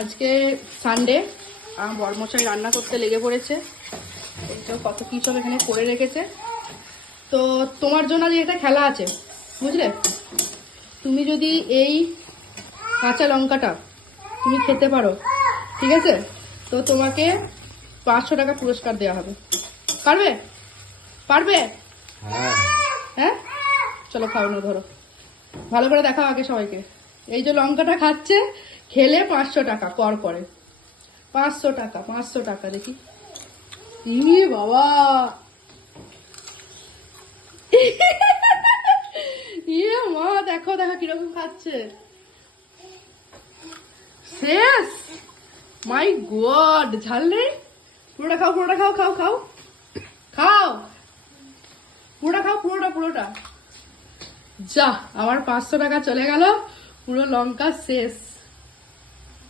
আজকে সানডে, আমার বরমশাই রান্না করতে লেগে পড়েছে। এই তো কত কি সব এখানে করে রেখেছে। তো তোমার জন্য আজ এটা খেলা আছে, বুঝলে? তুমি যদি এই কাঁচা লঙ্কাটা তুমি খেতে পারো, ঠিক আছে, তো তোমাকে 500 টাকা পুরস্কার দেওয়া হবে। পারবে? পারবে? হ্যাঁ, চলো খাওয়ানো ধরো। ভালো করে দেখাও আগে সবাইকে। এই যে লঙ্কাটা খাচ্ছে, খেলে 500 টাকা কর করে। 500 টাকা, 500 টাকা। দেখি, ইয়ে বাবা, ইয়ে মা, দেখো দেখো কিরকম খাচ্ছে। শেষ? মাই গড, ঝাল নেই? পুরোটা খাও, পুরোটা খাও, খাও খাও খাও, পুরোটা খাও, পুরোটা পুরোটা। যা, আমার 500 টাকা চলে গেল, পুরো লঙ্কা শেষ।